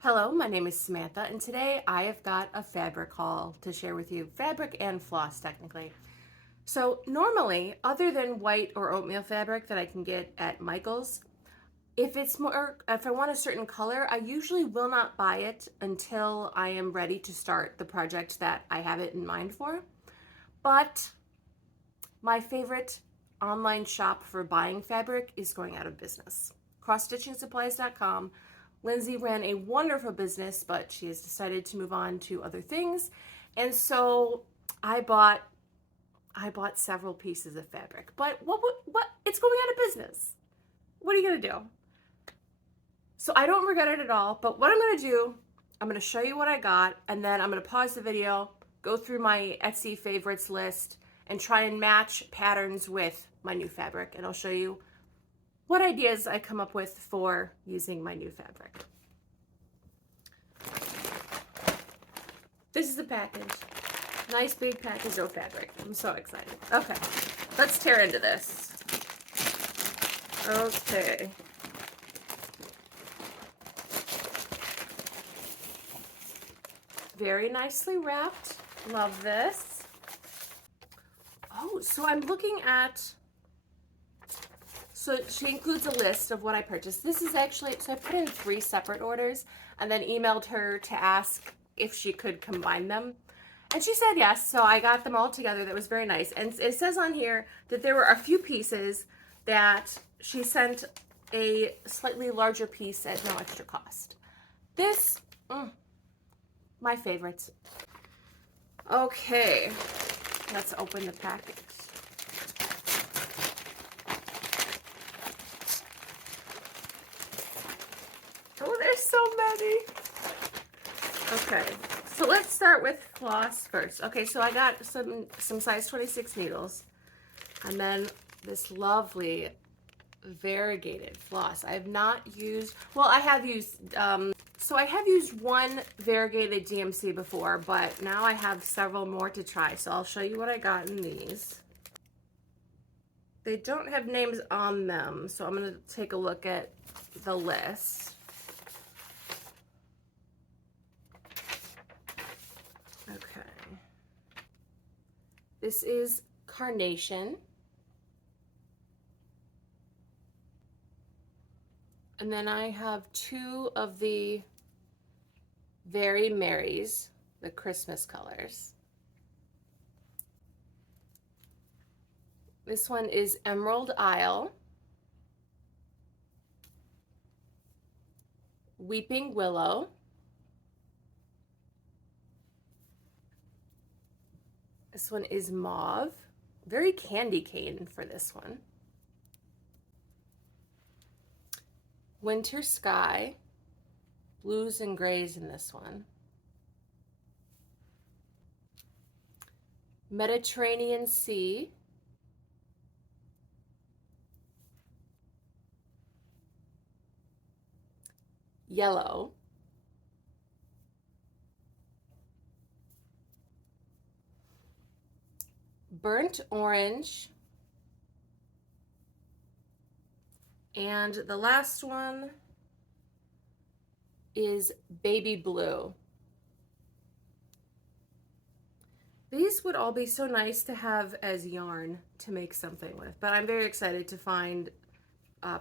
Hello, my name is Samantha, and today I have got a fabric haul to share with you. Fabric and floss, technically. So normally, other than white or oatmeal fabric that I can get at Michael's, if I want a certain color, I usually will not buy it until I am ready to start the project that I have it in mind for. But my favorite online shop for buying fabric is going out of business. CrossStitchingSupplies.com. Lindsey ran a wonderful business, but she has decided to move on to other things. And so I bought several pieces of fabric. But what it's going out of business. What are you going to do? So I don't regret it at all, but what I'm going to do, I'm going to show you what I got, and then I'm going to pause the video, go through my Etsy favorites list, and try and match patterns with my new fabric, and I'll show you what ideas I come up with for using my new fabric. This is the package. Nice big package of fabric. I'm so excited. Okay, let's tear into this. Okay. Very nicely wrapped. Love this. Oh, so I'm looking at, so she includes a list of what I purchased. This is actually, so I put in 3 separate orders and then emailed her to ask if she could combine them. And she said yes, so I got them all together. That was very nice. And it says on here that there were a few pieces that she sent a slightly larger piece at no extra cost. This, my favorites. Okay, let's open the package. Oh, there's so many. Okay, so let's start with floss first. Okay, so I got some size 26 needles, and then this lovely variegated floss. I have not used, well, I have used, so I have used one variegated DMC before, but now I have several more to try. So I'll show you what I got in these. They don't have names on them, so I'm going to take a look at the list. Okay. This is Carnation. And then I have 2 of the Very Merries, the Christmas colors. This one is Emerald Isle, Weeping Willow, this one is Mauve, very candy cane for this one, Winter Sky, blues and grays in this one, Mediterranean Sea, yellow, burnt orange, and the last one is baby blue. These would all be so nice to have as yarn to make something with, but I'm very excited to find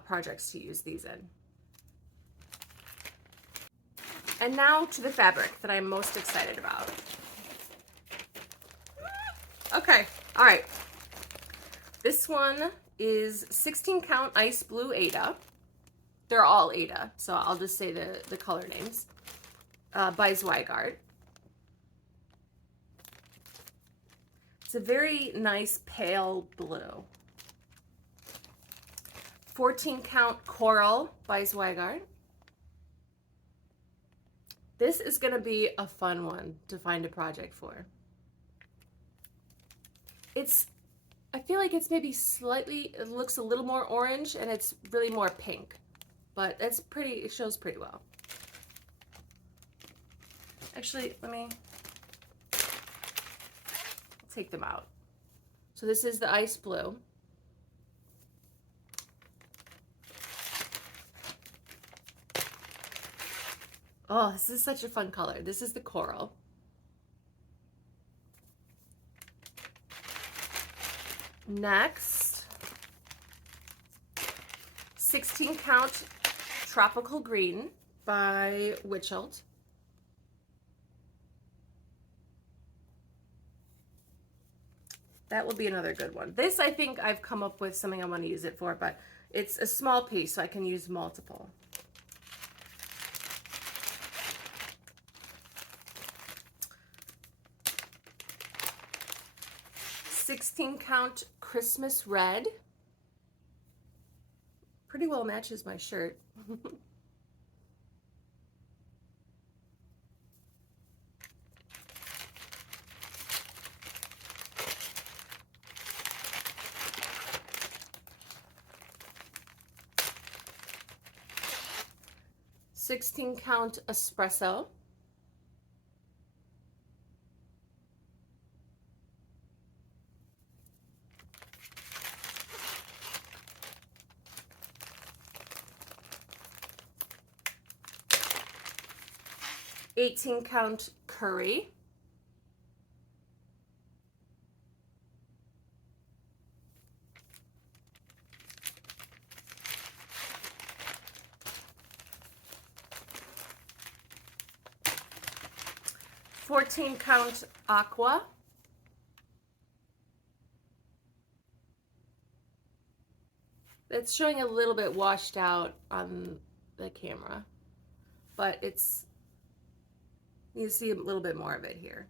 projects to use these in. And now to the fabric that I'm most excited about. Okay, all right. This one is 16 count ice blue Ada. They're all Ada, so I'll just say the color names. By Zweigart. It's a very nice pale blue. 14 count Coral by Zweigart. This is gonna be a fun one to find a project for. I feel like it's maybe slightly, it looks a little more orange and it's really more pink, but it's pretty, it shows pretty well. Actually, I'll take them out. So this is the ice blue. Oh, this is such a fun color. This is the coral. Next, 16 count Tropical Green by Witchelt. That will be another good one. This, I think I've come up with something I want to use it for, but it's a small piece, so I can use multiple. "16 count Christmas Red." Pretty well matches my shirt. "16 count Espresso." "18 count Curry." "14 count Aqua." It's showing a little bit washed out on the camera, but you see a little bit more of it here.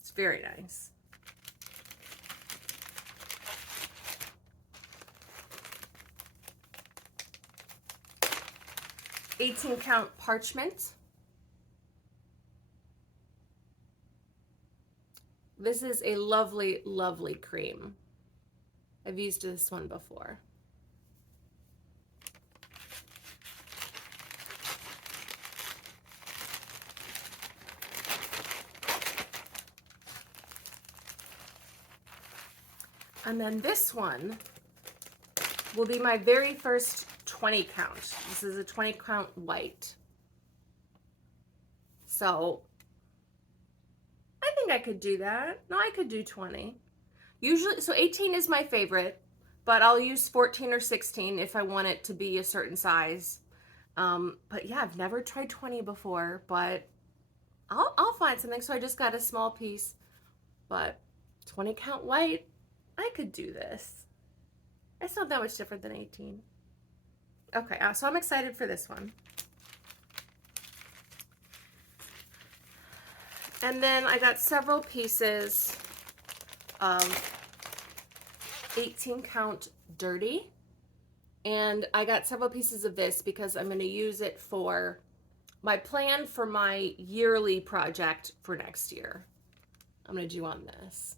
It's very nice. "18 count Parchment." This is a lovely, lovely cream. I've used this one before. And then this one will be my very first 20 count. This is a 20 count white. So I think I could do that. No, I could do 20. Usually, so 18 is my favorite, but I'll use 14 or 16 if I want it to be a certain size. But yeah, I've never tried 20 before, but I'll find something. So I just got a small piece, but 20 count white, I could do this. It's not that much different than 18. Okay, so I'm excited for this one. And then I got several pieces of 18 count Dirty. And I got several pieces of this because I'm going to use it for my plan for my yearly project for next year. I'm going to do on this.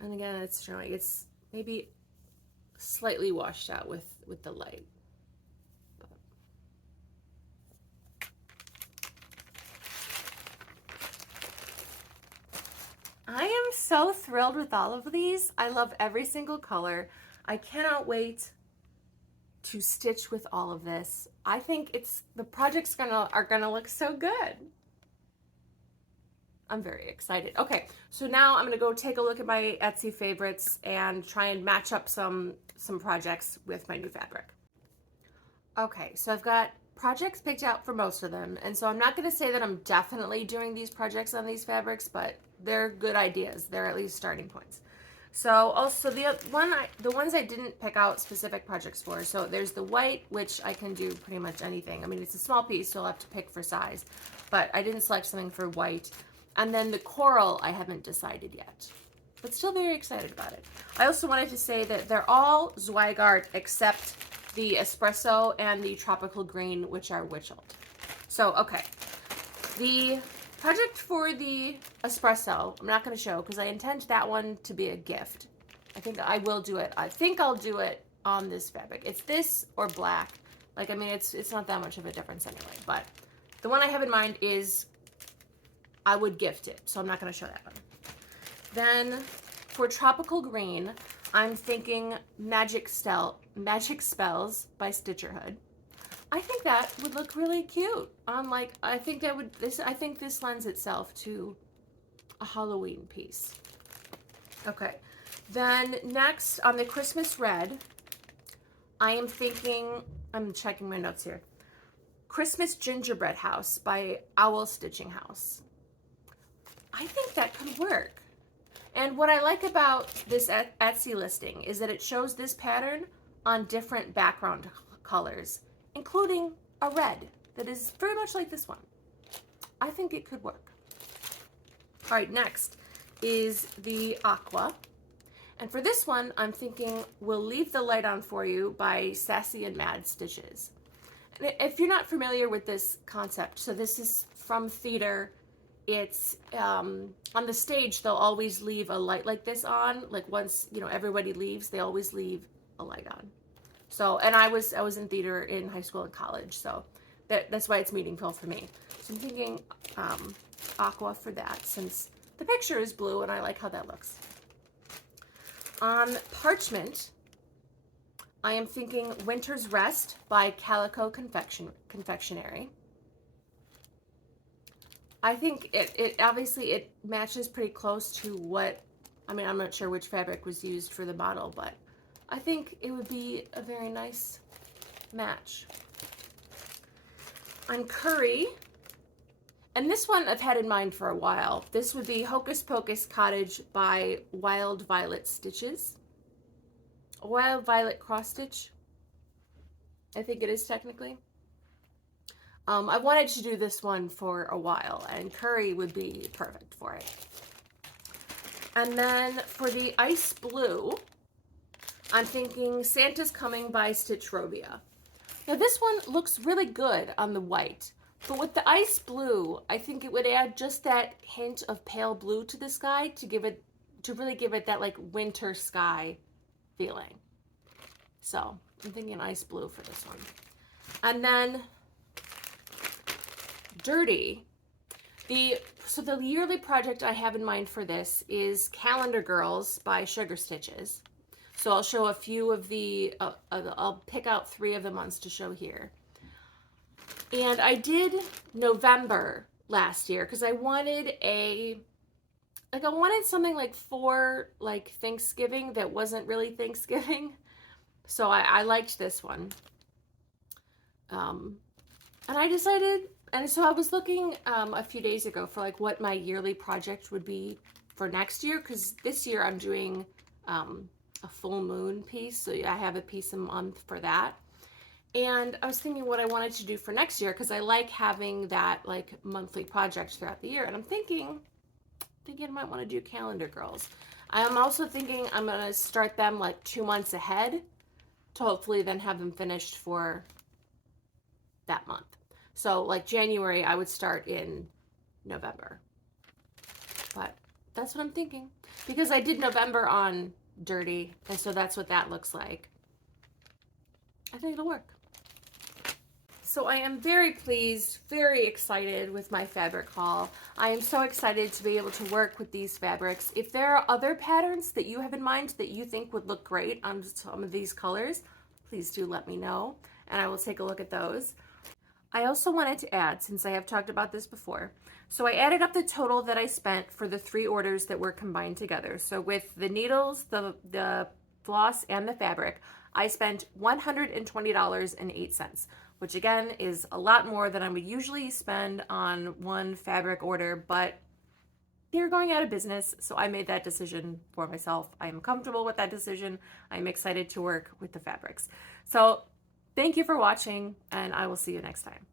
And again, it's showing, it's maybe slightly washed out with the light. I am so thrilled with all of these. I love every single color. I cannot wait to stitch with all of this. I think the projects are gonna look so good. I'm very excited. Okay, so now I'm gonna go take a look at my Etsy favorites and try and match up some projects with my new fabric. Okay, so I've got projects picked out for most of them, and so I'm not gonna say that I'm definitely doing these projects on these fabrics, but they're good ideas. They're at least starting points. So also the ones I didn't pick out specific projects for. So there's the white, which I can do pretty much anything. I mean, it's a small piece, so I'll have to pick for size, but I didn't select something for white. And then the coral, I haven't decided yet, but still very excited about it. I also wanted to say that they're all Zweigart except the espresso and the tropical green, which are Witchelt. So, okay. The project for the espresso, I'm not going to show because I intend that one to be a gift. I think I will do it. I think I'll do it on this fabric. It's this or black. Like, I mean, it's not that much of a difference anyway. But the one I have in mind is I would gift it. So I'm not going to show that one. Then for tropical green, I'm thinking Magic Spells by Stitcherhood. I think that would look really cute on like, I think that would, I think this lends itself to a Halloween piece. Okay, then next on the Christmas red, I am thinking, I'm checking my notes here. Christmas Gingerbread House by Owl Stitching House. I think that could work. And what I like about this Etsy listing is that it shows this pattern on different background colors, including a red that is very much like this one. I think it could work. All right, next is the aqua. And for this one, I'm thinking We'll Leave the Light On For You by Sassy and Mad Stitches. And if you're not familiar with this concept, so this is from theater. It's on the stage, they'll always leave a light like this on. Like once, you know, everybody leaves, they always leave a light on. So, and I was in theater in high school and college, so that's why it's meaningful for me. So I'm thinking aqua for that, since the picture is blue and I like how that looks. On parchment, I am thinking Winter's Rest by Calico Confectionery. I think it obviously it matches pretty close to what, I mean, I'm not sure which fabric was used for the model, but I think it would be a very nice match. On curry, and this one I've had in mind for a while. This would be Hocus Pocus Cottage by Wild Violet Stitches. Wild Violet cross stitch, I think it is technically. I wanted to do this one for a while, and curry would be perfect for it. And then for the ice blue, I'm thinking Santa's Coming by Stitchrovia. Now this one looks really good on the white, but with the ice blue, I think it would add just that hint of pale blue to the sky to really give it that like winter sky feeling. So I'm thinking ice blue for this one. And then Dirty. So the yearly project I have in mind for this is Calendar Girls by Sugar Stitches. So I'll show a few of the, I'll pick out 3 of the months to show here. And I did November last year because I wanted I wanted something like for like Thanksgiving that wasn't really Thanksgiving. So I liked this one. And I decided, and so I was looking a few days ago for like what my yearly project would be for next year, because this year I'm doing a full moon piece, so I have a piece a month for that. And I was thinking what I wanted to do for next year, because I like having that like monthly project throughout the year. And I'm thinking I might want to do Calendar Girls. I'm also thinking I'm going to start them like 2 months ahead to hopefully then have them finished for that month. So like January, I would start in November. But that's what I'm thinking, because I did November on Dirty, and so that's what that looks like. I think it'll work. So I am very pleased, very excited with my fabric haul. I am so excited to be able to work with these fabrics. If there are other patterns that you have in mind that you think would look great on some of these colors, please do let me know, and I will take a look at those. I also wanted to add, since I have talked about this before, so I added up the total that I spent for the 3 orders that were combined together. So with the needles, the floss, and the fabric, I spent $120.08, which again is a lot more than I would usually spend on one fabric order, but they're going out of business, so I made that decision for myself. I am comfortable with that decision. I'm excited to work with the fabrics. So thank you for watching, and I will see you next time.